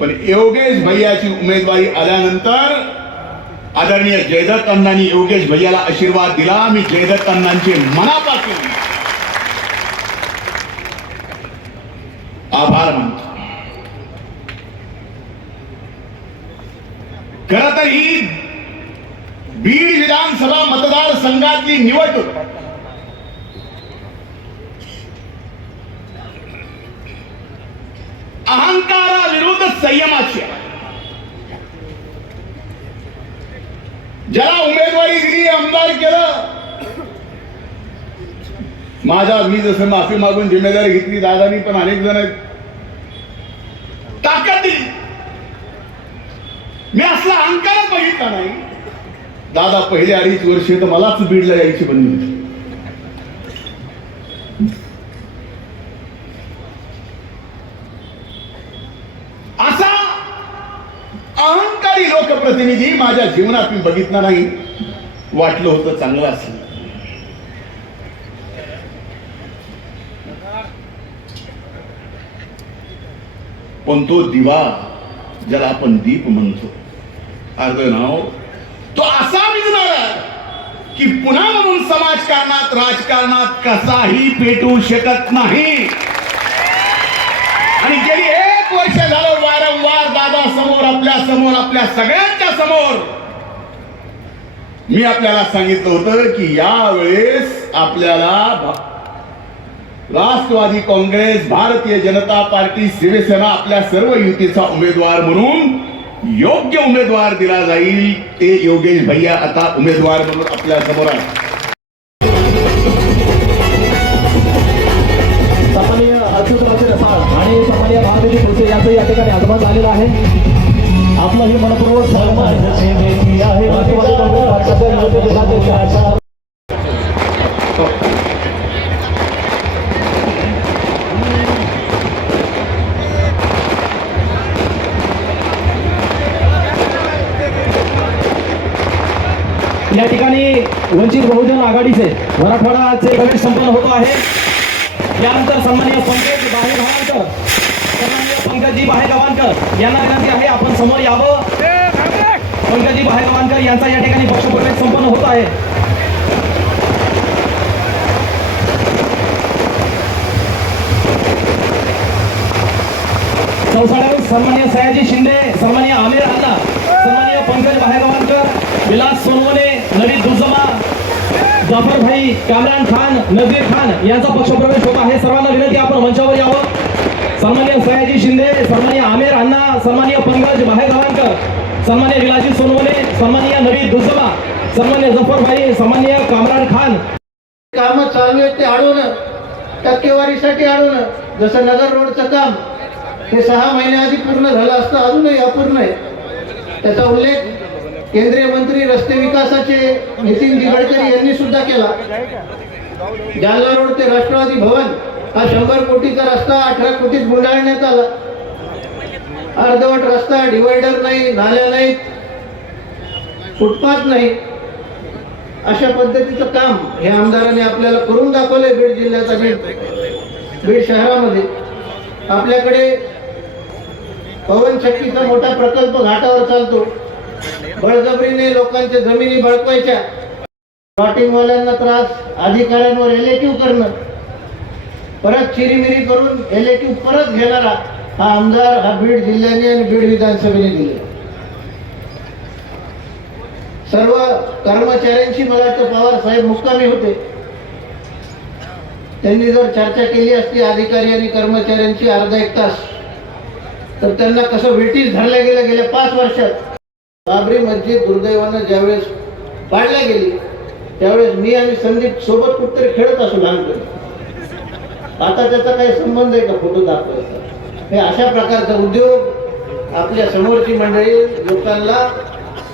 पण योगेश भैयाची उमेदवारी आल्यानंतर आदरणीय जयदत्त अण्णांनी योगेश भैयाला आशीर्वाद दिला. मी जयदत्त अण्णांचे मनापासून आभार मानतो. खर तर ही बीड विधानसभा मतदारसंघातली निवडणूक अहंकार संयमाची आहे. ज्याला उमेदवारी दिली आमदार केलं. माझा मी जसं माफी मागून जिम्मेदारी घेतली दादानी पण अनेक जण ताकद दिली. मी असला अहंकारच बघितला नाही? दादा पहिले अडीच वर्ष तर मलाच बीडला यायची बनली होती असा प्रतिनिधी माझ्या जीवनात मी बघितला नाही. वाटलं होतं चांगलं असेल. पण तो दिवा ज्याला आपण दीप म्हणतो अर्ध नाव तो असा विजणार आहे की पुन्हा म्हणून समाजकारणात राजकारणात कसाही पेटू शकत नाही. आणि गेली एक वर्ष झालं वारंवार दादा समोर आपल्यासमोर आपल्या सगळ्यांच्या समोर. मी आपल्याला सांगितलं होतं की यावेळेस आपल्याला राष्ट्रवादी काँग्रेस भारतीय जनता पार्टी शिवसेना आपल्या सर्व युतीचा उमेदवार म्हणून योग्य उमेदवार दिला जाईल. ते योगेश भैया आता उमेदवार म्हणून आपल्यासमोर आहे सन्माननीय अच्युतराजे रसाळ आणि सन्माननीय महादेवी खुलसे या ठिकाणी आगमन झालेलं आहे. आपलं हे मनपूर्वक आहे. या ठिकाणी वंचित बहुजन आघाडीचे मराठवाडाचे गणेश संपन्न होतो आहे. यानंतर सन्मान्य संकेत बाहेर गव्हाणकर पंकजी बाहेर गवानकर यांना विनंती आहे आपण समोर यावं. पंकजी बाहेर गव्हाणकर यांचा या ठिकाणी पक्षप्रवेश संपन्न होत आहे. चौसाळ्यावर सयाजी शिंदे सन्मान्य आमिर अण्णा सन्मान्य पंकज बाहेरवानकर विलास सोनवणे नवीद दुजमा जाफर भाई कामरान खान नजीर खान यांचा पक्षप्रवेश होत आहे. सर्वांना विनंती आपण मंचावर यावं. सन्मान्य सयाजी शिंदे सन्मान्य आमिर अण्णा सन्मान्य पंकज बाहेगावांकर सन्मान्य विलाजी सोनवणे सन्मान्य नवी दुसबा सन्मान्य जफर भाई सन्माननीय कामरान खान. काम चालू आहेत ते अडवणं टक्केवारीसाठी अडवणं जसं नगर रोडचं काम हे सहा महिन्याआधी पूर्ण झालं असतं अजूनही अपूर्ण आहे. त्याचा उल्लेख केंद्रीय मंत्री रस्ते विकासाचे नितीनजी गडकरी यांनी सुद्धा केला. जालना रोड ते राष्ट्रवादी भवन हा शंभर कोटीचा रस्ता अठरा कोटीत गुंडाळण्यात आला. अर्धवट रस्ता डिवायडर नाही नाल्या नाहीत फुटपाथ नाही. अशा पद्धतीचं काम हे आमदाराने आपल्याला करून दाखवलंय बीड जिल्ह्याचा बीड. बीड शहरामध्ये. आपल्याकडे पवन शक्तीचा मोठा प्रकल्प घाटावर चालतो. बळजबरीने लोकांच्या जमिनी बळकवायच्या. प्लॉटिंगवाल्यांना त्रास अधिकाऱ्यांवर एलेटिव्ह करणं. परत चिरीमिरी करून एलेटिव्ह परत घेणारा हा आमदार हा बीड जिल्ह्याने आणि बीड विधानसभेने दिले सर्व कर्मचाऱ्यांशी मला वाटतं पवार साहेब मुक्कामी होते. त्यांनी जर चर्चा केली असती अधिकारी आणि कर्मचाऱ्यांची अर्धा एक तास तर त्यांना कसं ब्रिटिश धरल्या गेल्या गेल्या पाच वर्षात. बाबरी मस्जिद दुर्दैवानं ज्यावेळेस पाडल्या गेली त्यावेळेस मी आणि संदीप सोबत कुठतरी खेळत असू लहानपणी. आता त्याचा काही संबंध आहे का फोटो दाखवायचा? हे अशा प्रकारचा उद्योग आपल्या समोरची मंडळी लोकांना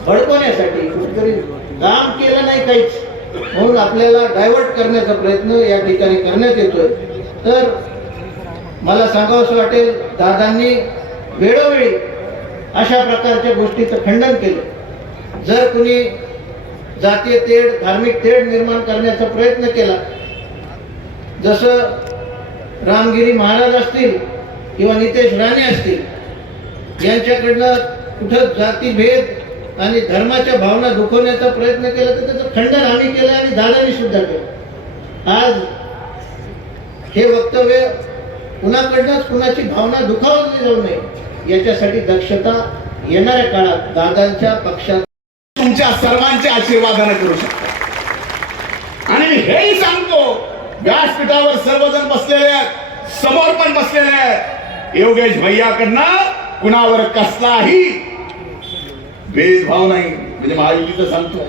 भडकवण्यासाठी कुठेतरी काम केलं नाही काहीच. म्हणून आपल्याला डायव्हर्ट करण्याचा प्रयत्न या ठिकाणी करण्यात येतोय. तर मला सांगावंसं वाटेल दादांनी वेळोवेळी अशा प्रकारच्या गोष्टीचं खंडन केलं. जर कुणी जातीय तेढ धार्मिक तेढ निर्माण करण्याचा प्रयत्न केला जसं रामगिरी महाराज असतील किंवा नितेश राणे असतील यांच्याकडनं कुठं जातीभेद आणि धर्माच्या भावना दुखवण्याचा प्रयत्न केला तर त्याचं खंडन आम्ही केलं आणि दादानी सुद्धा केलं आज हे वक्तव्य कुणाकडनंच कुणाची भावना दुखावली जाऊ नये याच्यासाठी दक्षता येणाऱ्या काळात दादांच्या पक्षात तुमच्या सर्वांच्या आशीर्वादाने करू शकतो. आणि हेही सांग व्यासपीठावर सर्वजण बसलेले आहेत. समोर पण बसलेले आहेत. योगेश भैयाकडनं कुणावर कसलाही भेदभाव नाही. म्हणजे महायुतीचं सांगतो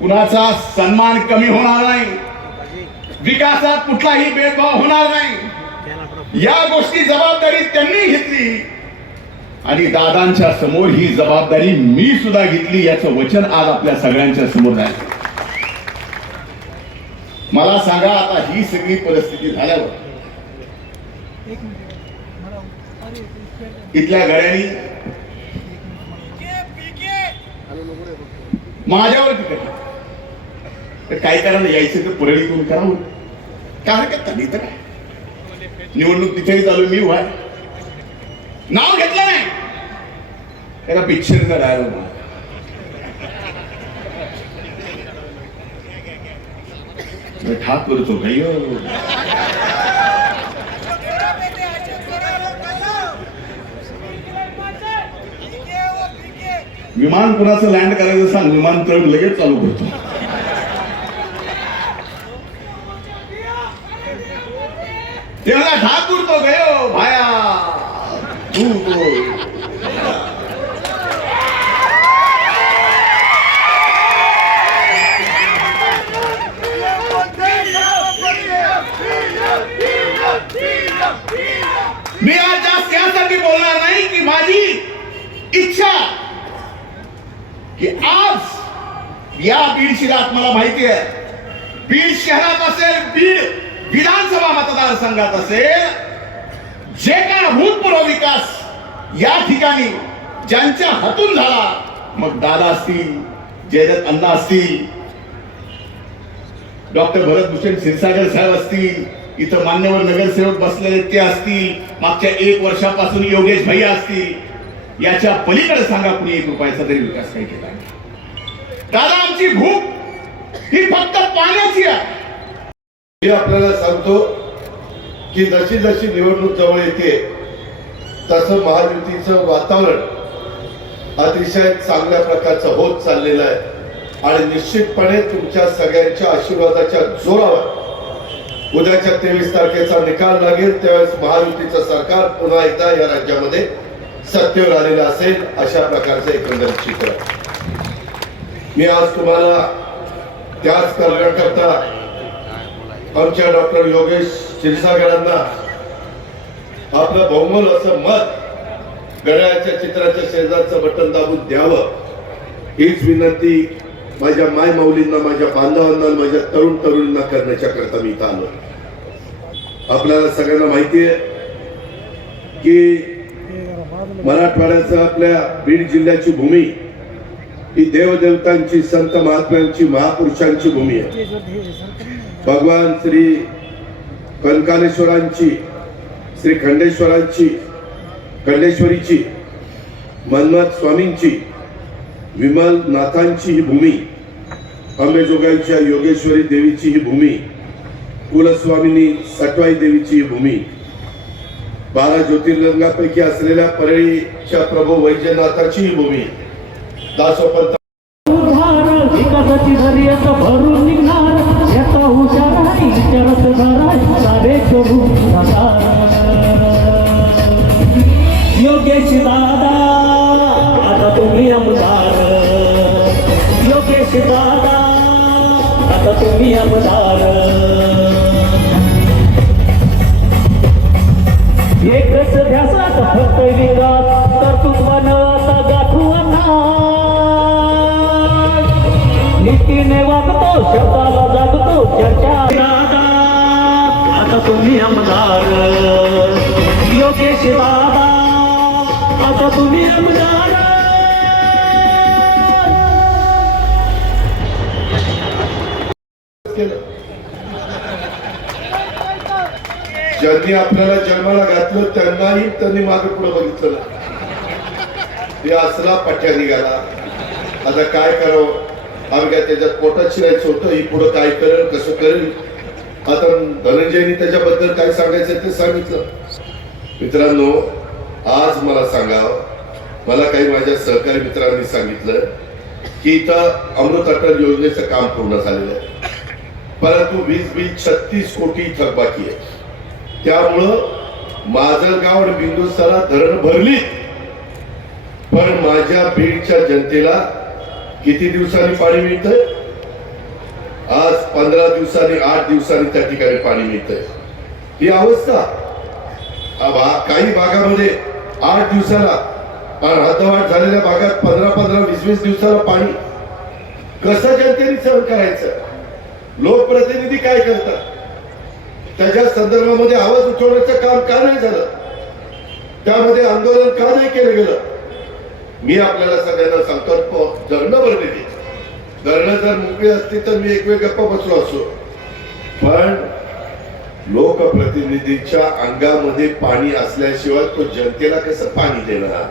कुणाचा सन्मान कमी होणार नाही. विकासात कुठलाही भेदभाव होणार नाही. या गोष्टी जबाबदारी त्यांनी घेतली. आणि दादांच्या समोर ही जबाबदारी मी सुद्धा घेतली याचं वचन आज आपल्या सगळ्यांच्या समोर आहे मला सांगा आता ही सगळी परिस्थिती झाल्यावर. इथल्या गड्यांनी माझ्यावर. तर काय करायला यायचं तर पुरळीतून करावं काय हरकत नाही तर? काय निवडणूक तिथेही चालू मी व्हाय नाव घेतलं नाही. त्याला पिक्चरचा डायलॉग ठाक करतो गयो विमान कुणाचं लँड करायचं सांग विमानतळ लगेच चालू करतो. तेव्हा ठाकूर तो गयो हो, भाया. तू तो मी आज जास्त यासाठी बोलणार नाही की माझी इच्छा की आज या बीड शहरात मला माहिती आहे. बीड शहरात असेल बीड विधानसभा मतदारसंघात असेल जे काय अभूतपूर्व विकास या ठिकाणी ज्यांच्या हातून झाला मग दादा असतील जयदत्त अण्णा असतील डॉक्टर भरत भूषण क्षीरसागर साहेब असतील इथं मान्यवर नगरसेवक बसलेले ते असतील मागच्या एक वर्षापासून योगेश भैया असतील याच्या पलीकडे सांगा कुणी एक रुपयाचा तरी विकास काही केला दादा आमची भूक ही फक्त पाण्याची आहे. मी आपल्याला सांगतो की जशी जशी निवडणूक जवळ येते तसं महायुतीचं वातावरण अतिशय चांगल्या प्रकारचं होत चाललेलं आहे. आणि निश्चितपणे तुमच्या सगळ्यांच्या आशीर्वादाच्या जोरावर उद्याच्या तेवीस तारखेचा निकाल लागेल त्यावेळेस महायुतीचं सरकार पुन्हा एकदा या राज्यामध्ये सत्तेवर आलेलं असेल अशा प्रकारचं एकंदरीत चित्र. मी आज तुम्हाला त्याच करण्याकरता आमच्या डॉक्टर योगेश क्षीरसागरांना आपलं बहुमल असं मत गळ्याच्या चित्राच्या शेजारचं बटन दाबून द्यावं. हीच विनंती माझ्या माय माऊलींना माझ्या बांधवांना माझ्या तरुण तरुणींना करण्याच्या करता मी इथं आलो. आपल्याला सगळ्यांना माहिती आहे की मराठवाड्याचं आपल्या बीड जिल्ह्याची भूमी ही देवदेवतांची संत महात्म्यांची महापुरुषांची भूमी आहे. भगवान श्री कनकालेश्वरांची श्री खंडेश्वरांची खंडेश्वरीची मन्मथ स्वामींची विमल नाथांची ही भूमी अंबेजोगाईच्या योगेश्वरी देवीची ही भूमी कुलस्वामिनी सटवाई देवीची ही भूमी बारा ज्योतिर्लिंगापैकी असलेल्या परळीच्या प्रभू वैजनाथाची ही भूमी. दासोपंत भरून निघणार. वागतो जागतो चर्चा दादा आता तुम्ही आमदार योगेश दादा आता तुम्ही आमदार ज्यांनी आपल्याला जन्माला घातलं त्यांनाही त्यांनी मागे पुढे बघितलं. असला पट्ट्या निघाला. आता काय करावं? आम्ही काय त्याच्यात पोटात शिरायचं होतं ही पुढं काय करेल कसं करेल? आता धनंजयनी त्याच्याबद्दल काय सांगायचं ते सांगितलं. मित्रांनो आज मला सांगावं मला काही माझ्या सहकारी मित्रांनी सांगितलं की इथं अमृत अटल योजनेचं काम पूर्ण झालेलं आहे. परंतु वीस वीस छत्तीस कोटी थकबाकी आहे. त्यामुळं माजलगाव आणि बिंदुसारा धरण भरली पण माझ्या बीडच्या जनतेला किती दिवसांनी पाणी मिळतंय? आज पंधरा दिवसांनी आठ दिवसांनी त्या ठिकाणी पाणी मिळतंय. ही अवस्था काही भागामध्ये आठ दिवसाला पण हद्दवाढ झालेल्या भागात पंधरा पंधरा वीस वीस दिवसाला पाणी. कसं जनतेने सहन करायचं? लोकप्रतिनिधी काय करतात? त्याच्या संदर्भामध्ये आवाज उठवण्याचं काम का नाही झालं? त्यामध्ये आंदोलन का नाही केलं गेलं? मी आपल्याला सगळ्यांना सांगतो धरणं भरलेली धरणं जर मोकळी असती तर मी एक वेळ गप्पा बसलो असतो. पण लोकप्रतिनिधीच्या अंगामध्ये पाणी असल्याशिवाय तो जनतेला कसं पाणी देणार?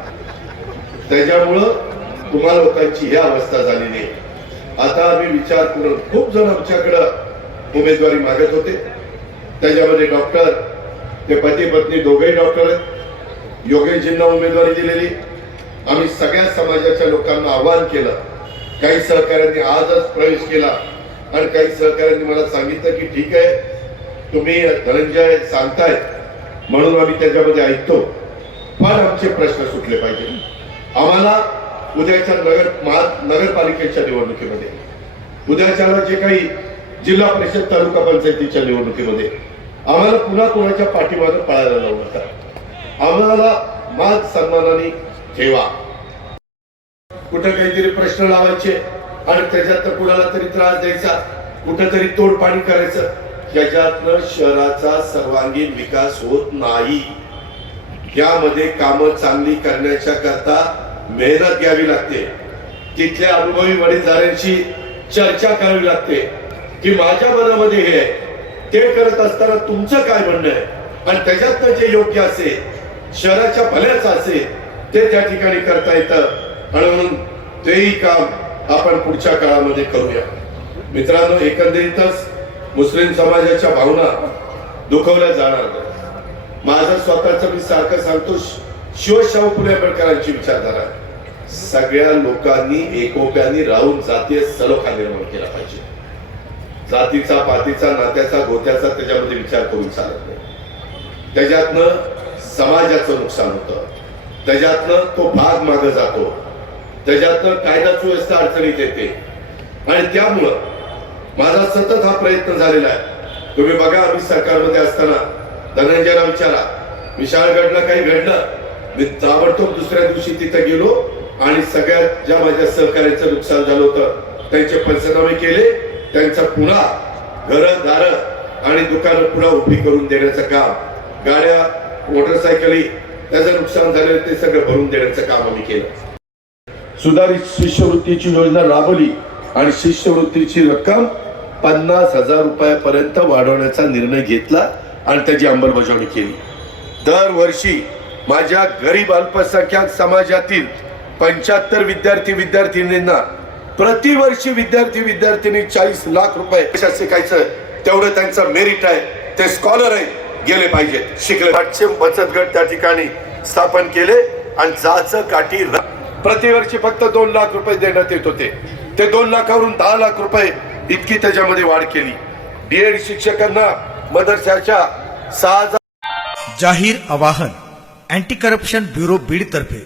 त्याच्यामुळं तुम्हाला लोकांची ही अवस्था झालेली आहे. आता आम्ही विचार करून खूप जण आमच्याकडं उमेदवारी मागत होते. त्याच्यामध्ये डॉक्टर ते पती पत्नी दोघेही डॉक्टर आहेत. योगेशजींना उमेदवारी दिलेली. आम्ही सगळ्या समाजाच्या लोकांना आवाहन केलं. काही सहकाऱ्यांनी आजच प्रवेश केला. आणि काही सहकाऱ्यांनी मला सांगितलं की ठीक आहे तुम्ही धनंजय सांगतायत म्हणून आम्ही त्याच्यामध्ये ऐकतो. पण आमचे प्रश्न सुटले पाहिजे. आम्हाला उद्याच्या नगर महा- नगरपालिकेच्या निवडणुकीमध्ये उद्याच्याला जे काही जिल्हा परिषद तालुका पंचायतीच्या निवडणुकीमध्ये आम्हाला पुन्हा कोणाच्या पाठीमागे पळायला लावू नका. आम्हाला मान सन्मानाने ठेवा. कुठं काहीतरी प्रश्न लावायचे आणि त्याच्यात कुणाला तरी त्रास द्यायचा कुठं तरी तोडपाणी करायचं त्याच्यातनं शहराचा सर्वांगीण विकास होत नाही. यामध्ये कामं चांगली करण्याच्या करता मेहनत घ्यावी लागते. तिथल्या अनुभवी वडीलधाऱ्यांशी चर्चा करावी लागते. की माझ्या मनामध्ये हे आहे. ते करत असताना तुमचं काय म्हणणं आहे? आणि त्याच्यातनं जे योग्य असेल शहराच्या भल्याचं असेल ते त्या ठिकाणी करता येतं. आणि म्हणून तेही काम आपण पुढच्या काळामध्ये करूया. मित्रांनो एकंदरीतच मुस्लिम समाजाच्या भावना दुखवल्या जाणार माझं स्वतःच मी सारखं सांगतो शिवशाहू फुले विचारधारा. सगळ्या लोकांनी एकोप्याने राहून जातीय सलोखा निर्माण केला पाहिजे. जातीचा पातीचा नात्याचा गोत्याचा त्याच्यामध्ये विचार करून चालत नाही. त्याच्यातनं समाजाचं नुकसान होतं. त्याच्यातनं तो भाग मागे जातो. त्याच्यातनं कायदा सुव्यवस्था अडचणीत येते. आणि त्यामुळं माझा सतत हा प्रयत्न झालेला आहे. तुम्ही बघा आम्ही सरकारमध्ये असताना धनंजयला विचारा. विशाळगडला काही घडलं? मी ताबडतोब दुसऱ्या दिवशी तिथं गेलो आणि सगळ्यात ज्या माझ्या सहकार्याचं नुकसान झालं होतं त्यांचे पंचनामे केले. त्यांचा पुन्हा घर दार आणि दुकानं पुन्हा उभी करून देण्याचं काम. गाड्या मोटरसायकली त्याचं नुकसान झालं ते सगळं भरून देण्याचं काम आम्ही केलं. सुधारित शिष्यवृत्तीची योजना राबवली आणि शिष्यवृत्तीची रक्कम पन्नास हजार रुपयापर्यंत वाढवण्याचा निर्णय घेतला आणि त्याची अंमलबजावणी केली. दरवर्षी माझ्या गरीब अल्पसंख्याक समाजातील पंच्याहत्तर विद्यार्थी विद्यार्थिनींना प्रतिवर्षी विद्यार्थी विद्यार्थिनी चाळीस लाख रुपये पैशात शिकायचं तेवढं त्यांचं मेरिट आहे ते स्कॉलर आहे. गेले पाहिजेत शिकले आठशे बचत गट त्या ठिकाणी स्थापन केले आणि जाचं काठी प्रतिवर्षी फक्त दोन लाख रुपये देण्यात येत होते. ते दोन लाखावरून दहा लाख रुपये इतकी त्याच्यामध्ये वाढ केली. बीएड शिक्षकांना मदरशाच्या सहा हजार जाहीर आवाहन अँटी करप्शन ब्युरो बीडतर्फे